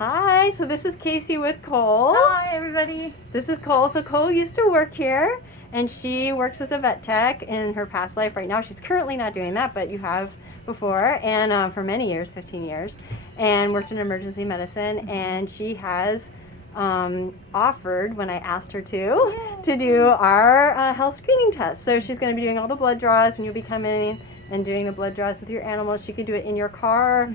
Hi, so this is Kasie with Cole. Hi, everybody. This is Cole. So Cole used to work here, and she works as a vet tech in her past life. Right now, she's currently not doing that, but you have before, and for many years, 15 years, and worked in emergency medicine. And she has offered, when I asked her to do our health screening test. So she's going to be doing all the blood draws when you'll be coming and doing the blood draws with your animals. She could do it in your car.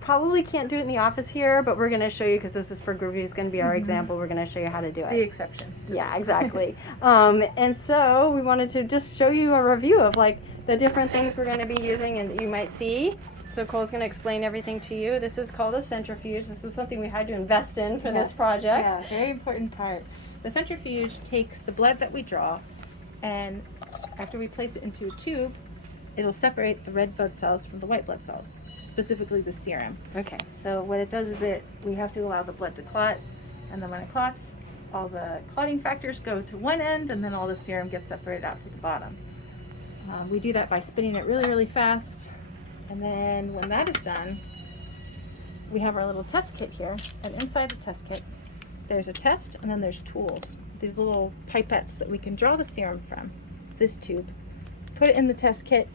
Probably can't do it in the office here, but we're going to show you, because this is for Groovy, it's going to be our example. We're going to show you how to do it. The exception. Yeah, exactly. And so we wanted to just show you a review of like the different things we're going to be using and that you might see. So Cole's going to explain everything to you. This is called a centrifuge. This was something we had to invest in for this project. Yeah, very important part. The centrifuge takes the blood that we draw, and after we place it into a tube, it'll separate the red blood cells from the white blood cells, specifically the serum. Okay. So what it does is we have to allow the blood to clot, and then when it clots, all the clotting factors go to one end, and then all the serum gets separated out to the bottom. We do that by spinning it really, really fast, and then when that is done, we have our little test kit here, and inside the test kit, there's a test, and then there's tools. These little pipettes that we can draw the serum from, this tube. Put it in the test kit,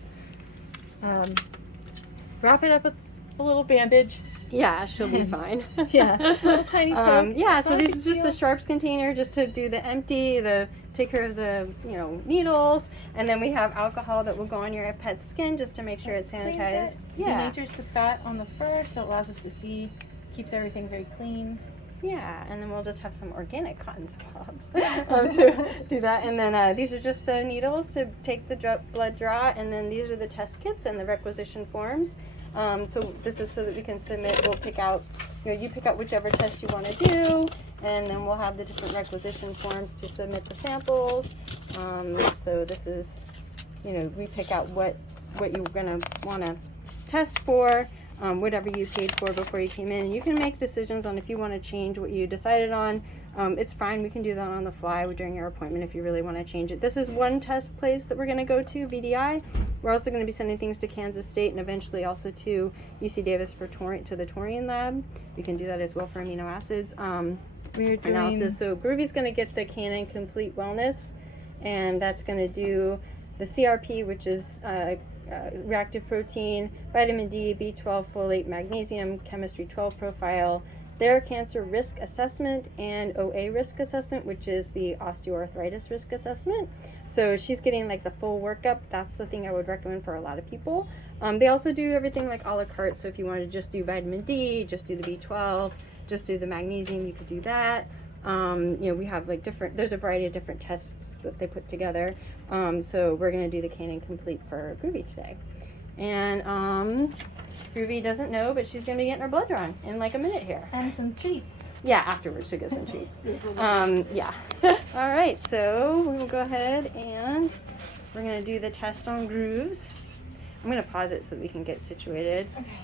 wrap it up with a little bandage. Yeah, she'll be fine. Yeah, a little tiny poke. Yeah, so this is just a sharps container just to do the empty, take care of the needles, and then we have alcohol that will go on your pet's skin just to make sure it's sanitized. Yeah, denatures the fat on the fur, so it allows us to see, keeps everything very clean. Yeah, and then we'll just have some organic cotton swabs to do that. And then these are just the needles to take the blood draw, and then these are the test kits and the requisition forms. So this is so that we can submit. We'll pick out, you pick out whichever test you want to do, and then we'll have the different requisition forms to submit the samples. So this is, we pick out what you're going to want to test for. Whatever you paid for before you came in. And you can make decisions on if you want to change what you decided on. It's fine. We can do that on the fly during your appointment if you really want to change it. This is one test place that we're going to go to, VDI. We're also going to be sending things to Kansas State and eventually also to UC Davis for to the taurine lab. We can do that as well for amino acids We're doing analysis. So Groovy's going to get the Canon Complete Wellness, and that's going to do the CRP, which is reactive protein, vitamin D, B12, folate, magnesium, chemistry 12 profile, their cancer risk assessment, and OA risk assessment, which is the osteoarthritis risk assessment. So she's getting like the full workup. That's the thing I would recommend for a lot of people. They also do everything like a la carte. So if you wanted to just do vitamin D, just do the B12, just do the magnesium, you could do that. We have like there's a variety of different tests that they put together. So we're going to do the Canon Complete for Groovy today. And Groovy doesn't know, but she's going to be getting her blood drawn in like a minute here. and some treats. Yeah, afterwards she'll get some treats. Yeah. All right, so we will go ahead and we're going to do the test on Grooves. I'm going to pause it so that we can get situated. Okay.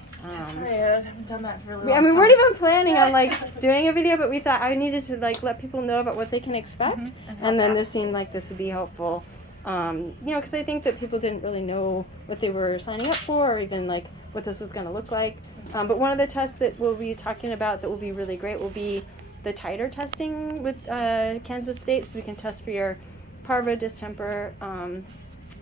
Sorry, I haven't done that for a really long I mean, we time. weren't even planning on like doing a video, but we thought I needed to like let people know about what they can expect, and then this seemed like this would be helpful. Because I think that people didn't really know what they were signing up for, or even like what this was going to look like. But one of the tests that we'll be talking about that will be really great will be the titer testing with Kansas State, so we can test for your parvo, distemper,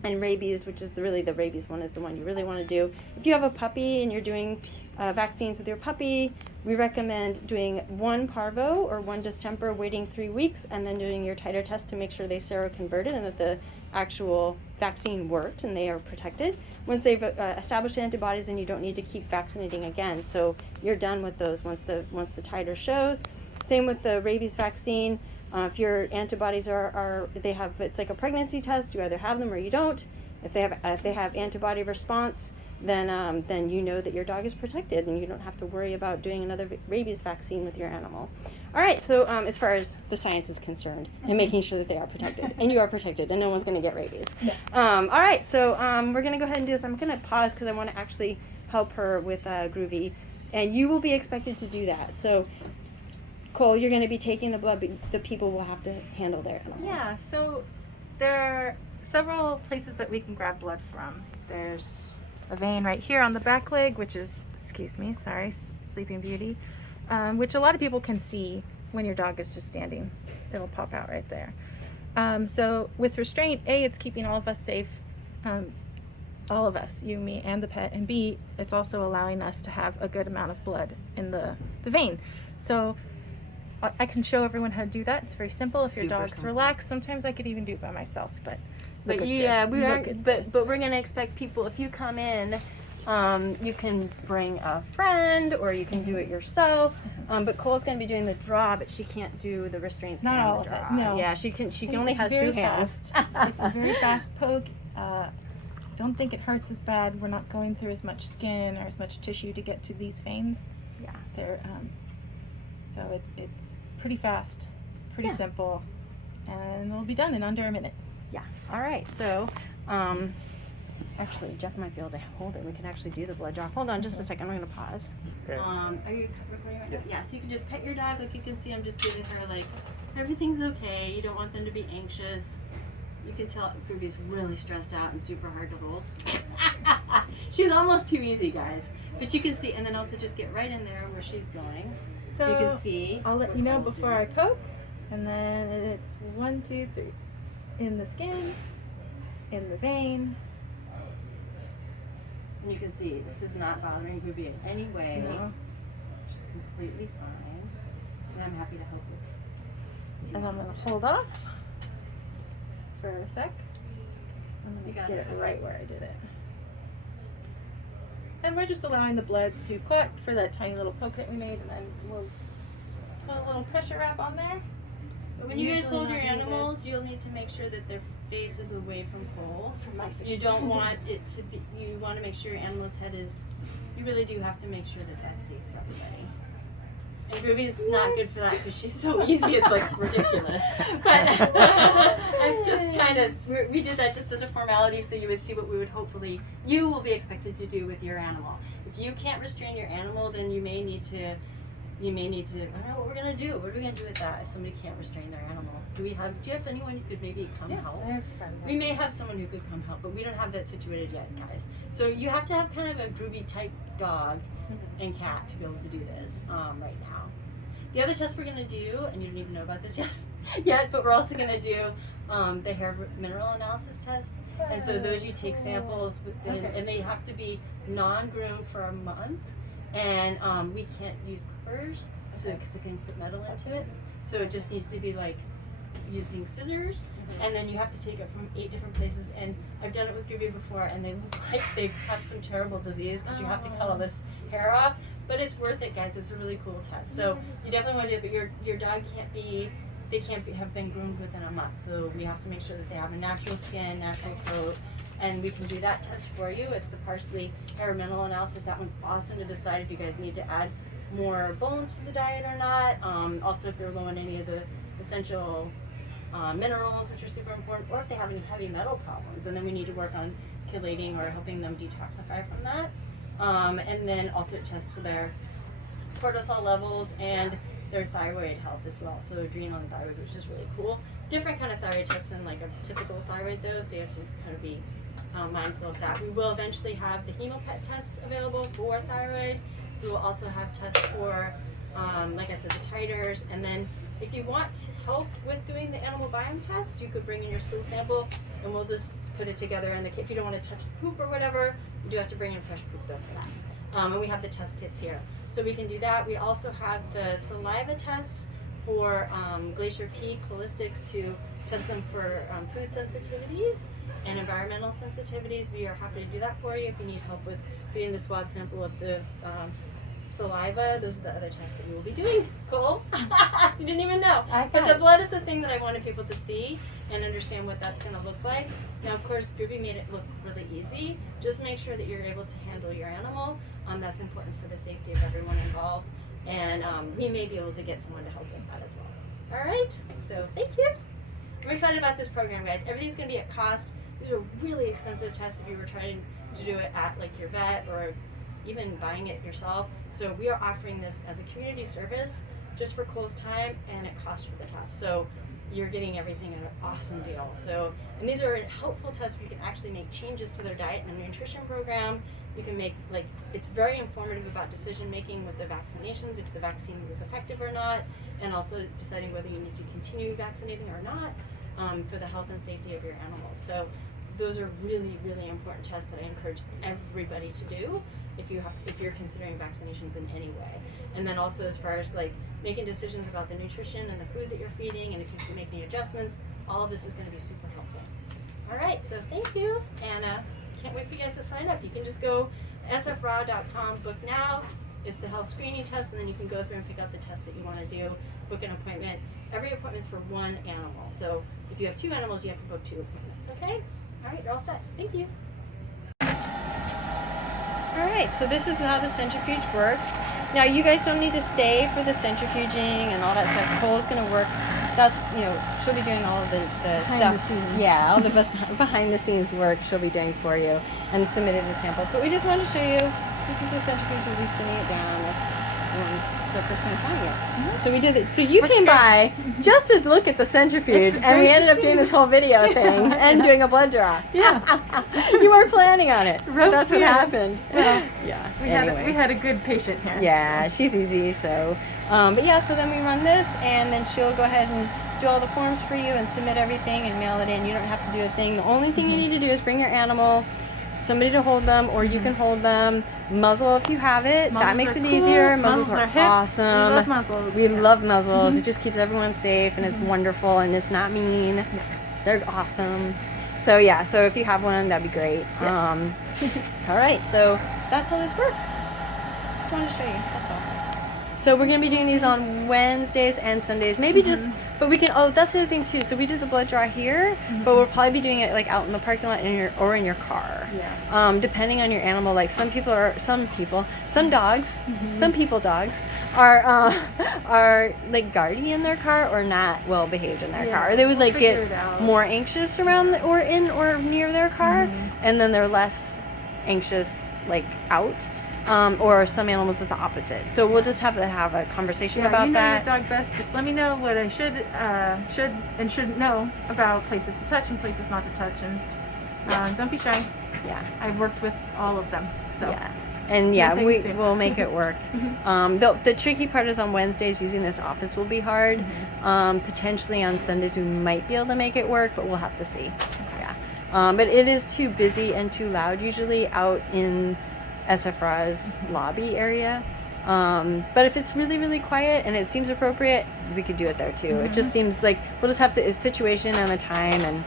and rabies, which is the rabies one is the one you really want to do. If you have a puppy and you're doing vaccines with your puppy, we recommend doing one parvo or one distemper, waiting 3 weeks, and then doing your titer test to make sure they seroconverted and that the actual vaccine worked and they are protected. Once they've established antibodies, then you don't need to keep vaccinating again. So you're done with those once the titer shows. Same with the rabies vaccine. If your antibodies it's like a pregnancy test. You either have them or you don't. If they have antibody response, then you know that your dog is protected and you don't have to worry about doing another rabies vaccine with your animal. All right, so as far as the science is concerned, and making sure that they are protected, and you are protected, and no one's going to get rabies. Yeah. All right, so we're going to go ahead and do this. I'm going to pause because I want to actually help her with Groovy, and you will be expected to do that. So Cole, you're going to be taking the blood, but the people will have to handle their animals. Yeah, so there are several places that we can grab blood from. There's a vein right here on the back leg, which is, Sleeping Beauty. which a lot of people can see when your dog is just standing. It'll pop out right there. So with restraint, A, it's keeping all of us safe, all of us, you, me, and the pet, and B, it's also allowing us to have a good amount of blood in the vein. So I can show everyone how to do that. It's very simple. If your Super dog's simple. relaxed, sometimes I could even do it by myself, but But look at yeah, this. we Look aren't. at But this. we're gonna expect people. If you come in, you can bring a friend or you can do it yourself. But Cole's gonna be doing the draw, but she can't do the restraints. Not and all the of it, draw. no. Yeah, she can. She only It's has very 2 hands. It's a very fast poke. Don't think it hurts as bad. We're not going through as much skin or as much tissue to get to these veins. Yeah. They're so it's pretty fast, pretty Yeah. simple, and it'll be done in under a minute. Yeah. All right. So, actually, Jeff might be able to hold it. We can actually do the blood draw. Hold on, just a second. I'm gonna pause. Okay. Are you recording right now? Yes. Yeah. So you can just pet your dog. Like you can see, I'm just giving her like everything's okay. You don't want them to be anxious. You can tell Groovy is really stressed out and super hard to hold. She's almost too easy, guys. But you can see, and then also just get right in there where she's going, so you can So, see. I'll let what you know Cole's before doing. I poke, and then it's 1, 2, 3, in the skin, in the vein. And you can see this is not bothering Groovy in any way. No. She's completely fine, and I'm happy to help you. And I'm gonna hold off for a sec. I'm You gonna got get it. it right where I did it. And we're just allowing the blood to clot for that tiny little poke that we made, and then we'll put a little pressure wrap on there. But when you guys Usually hold not your needed. animals, you'll need to make sure that their face is away from Cole. From my face. You don't want it to be, you want to make sure your animal's head is, you really do have to make sure that that's safe for everybody. And Groovy's not good for that because she's so easy, it's like ridiculous. But it's just kind of, we did that just as a formality so you would see what we would hopefully, you will be expected to do with your animal. If you can't restrain your animal, then you may need to, I don't know what we're going to do. What are we going to do with that if somebody can't restrain their animal? Do you have anyone who could maybe come help? I have a friend. We may have someone who could come help, but we don't have that situated yet, guys. So you have to have kind of a Groovy type dog and cat to be able to do this right now. The other test we're going to do, and you don't even know about this yet, but we're also going to do the hair mineral analysis test. And so those you take samples within, Okay. and they have to be non-groomed for a month. And we can't use clippers, so because it can put metal into it. So it just needs to be like using scissors, and then you have to take it from 8 different places. And I've done it with Groovy before, and they look like they have some terrible disease because you have to cut all this hair off. But it's worth it, guys. It's a really cool test. So you definitely want to do it. But your dog have been groomed within a month. So we have to make sure that they have a natural skin, natural coat. And we can do that test for you. It's the parsley hair mineral analysis. That one's awesome to decide if you guys need to add more bones to the diet or not. Also, if they're low in any of the essential minerals, which are super important, or if they have any heavy metal problems, and then we need to work on chelating or helping them detoxify from that. And then also it tests for their cortisol levels and their thyroid health as well. So adrenal and thyroid, which is really cool. Different kind of thyroid test than like a typical thyroid though, so you have to kind of be mindful of that. We will eventually have the hemopet tests available for thyroid. We will also have tests for, like I said, the titers. And then if you want help with doing the animal biome test, you could bring in your stool sample and we'll just put it together in the kit. If you don't want to touch the poop or whatever, you do have to bring in fresh poop though for that. And we have the test kits here. So we can do that. We also have the saliva tests for Glacier Peak Holistics to test them for food sensitivities and environmental sensitivities. We are happy to do that for you if you need help with getting the swab sample of the saliva. Those are the other tests that we will be doing. Cool. You didn't even know. But the blood is the thing that I wanted people to see and understand what that's going to look like. Now, of course, Groovy made it look really easy. Just make sure that you're able to handle your animal. That's important for the safety of everyone involved. And we may be able to get someone to help with that as well. All right. So thank you. I'm excited about this program, guys. Everything's going to be at cost. These are really expensive tests if you were trying to do it at like your vet or even buying it yourself. So we are offering this as a community service just for Cole's time, and it costs for the test. So you're getting everything at an awesome deal. So, and these are helpful tests where you can actually make changes to their diet and their nutrition program. You can make, like, it's very informative about decision making with the vaccinations, if the vaccine was effective or not, and also deciding whether you need to continue vaccinating or not, for the health and safety of your animals. So those are really, really important tests that I encourage everybody to do if you're considering vaccinations in any way. And then also as far as like making decisions about the nutrition and the food that you're feeding, and if you can make any adjustments, all of this is going to be super helpful. All right, so thank you, and can't wait for you guys to sign up. You can just go sfraw.com, book now. It's the health screening test, and then you can go through and pick out the tests that you want to do, book an appointment. Every appointment is for one animal. So if you have 2 animals, you have to book 2 appointments, okay? All right, you're all set. Thank you. All right, so this is how the centrifuge works. Now, you guys don't need to stay for the centrifuging and all that stuff. Cole's going to work. That's, she'll be doing all of the stuff. Yeah, all the behind the scenes work she'll be doing for you and submitting the samples. But we just wanted to show you, this is the centrifuge. We'll be spinning it down. It's the first time trying it. Mm-hmm. So we did it. So you came by just to look at the centrifuge, and we ended up doing this whole video thing and doing a blood draw. Yeah. You weren't planning on it. That's what happened. Yeah. We had a good patient here. Yeah, she's easy. So, but yeah. So then we run this, and then she'll go ahead and do all the forms for you and submit everything and mail it in. You don't have to do a thing. The only thing you need to do is bring your animal, somebody to hold them, or you can hold them. Muzzle if you have it. That makes it easier. Muzzles are awesome. We love muzzles. We love muzzles. It just keeps everyone safe, and it's wonderful, and it's not mean. They're awesome. So yeah, so if you have one, that'd be great. Yes. All right, so that's how this works. Just wanted to show you. That's all. So we're going to be doing these on Wednesdays and Sundays. Maybe just, but we can, that's the other thing too. So we did the blood draw here, but we'll probably be doing it like out in the parking lot or in your car. Yeah. Depending on your animal, like some dogs, some people dogs are like guardy in their car or not well behaved in their car. Or they would like get more anxious around or in or near their car, and then they're less anxious like out. Or some animals is the opposite. So we'll just have to have a conversation about that. Your dog best. Just let me know what I should and shouldn't know about places to touch and places not to touch, and don't be shy. Yeah, I've worked with all of them. So yeah, and we'll make it work. The tricky part is on Wednesdays using this office will be hard. Potentially on Sundays we might be able to make it work, but we'll have to see. Yeah, but it is too busy and too loud usually out in SFRAW's lobby area, but if it's really, really quiet and it seems appropriate, we could do it there too. It just seems like we'll just have to, a situation and a time and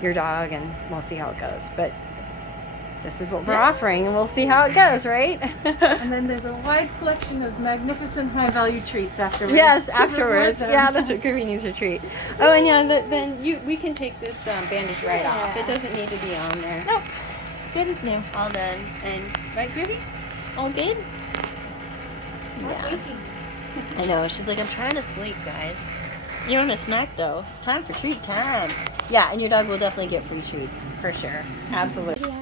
your dog, and we'll see how it goes. But this is what we're offering, and we'll see how it goes, right? And then there's a wide selection of magnificent high-value treats afterwards. Yes, afterwards. Yeah, that's what Groovy needs, her treat. Oh, and yeah, then we can take this bandage right off. It doesn't need to be on there. Nope. Good as new. All done. And right, Groovy? All good? Yeah. I know. She's like, I'm trying to sleep, guys. You want a snack, though? It's time for treat time. Yeah, and your dog will definitely get free treats, for sure. Absolutely. So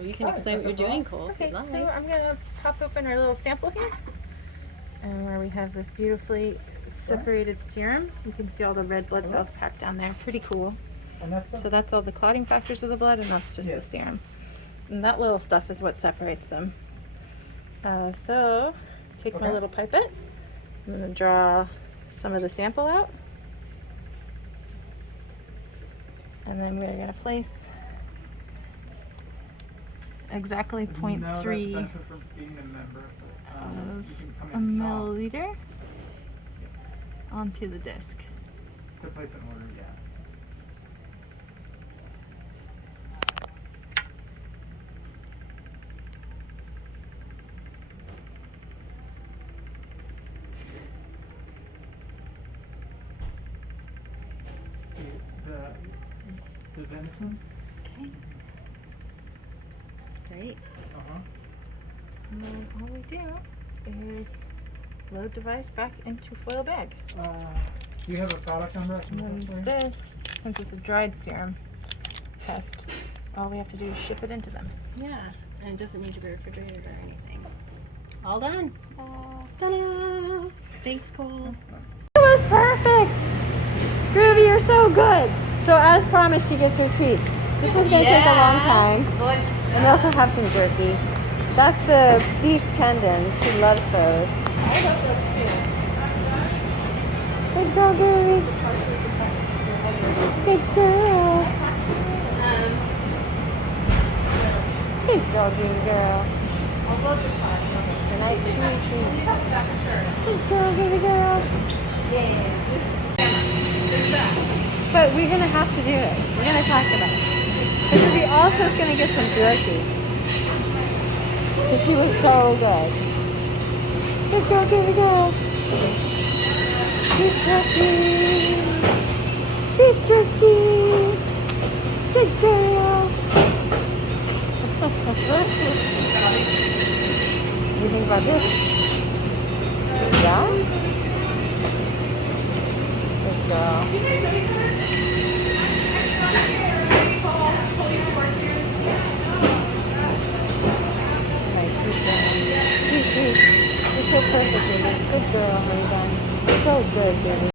you can explain what you're doing, Cole. Okay, so I'm going to pop open our little sample here. And where we have this beautifully separated serum. You can see all the red blood cells packed down there. Pretty cool. So that's all the clotting factors of the blood, and that's just the serum. And that little stuff is what separates them. So take my little pipette. I'm going to draw some of the sample out. And then we're going to place exactly 0.3 of a milliliter onto the disc. To place an order, yeah. The venison. Okay. Great. And then all we do is load device back into foil bag. Do you have a product number? And then this, since it's a dried serum test, all we have to do is ship it into them. Yeah, and it doesn't need to be refrigerated or anything. All done. Ta-da! Thanks, Cole. It was perfect. Groovy, you're so good. So as promised, she gets her treats. This one's gonna take a long time. And we also have some jerky. That's the beef tendons. She loves those. I love those too. Good girl, Groovy. Good girl. Good girl, green girl. It's a nice treat. Good girl, baby girl. But we're gonna have to do it. We're gonna talk about it. Because we also is gonna get some jerky. Because she was so good. Good girl, baby girl. Good jerky. Good jerky. Good girl. What do you think about this? Good job. Good girl. Nice, sweet girl. Sweet, sweet. You're so perfect, baby. Good girl, honey bun. So good, baby.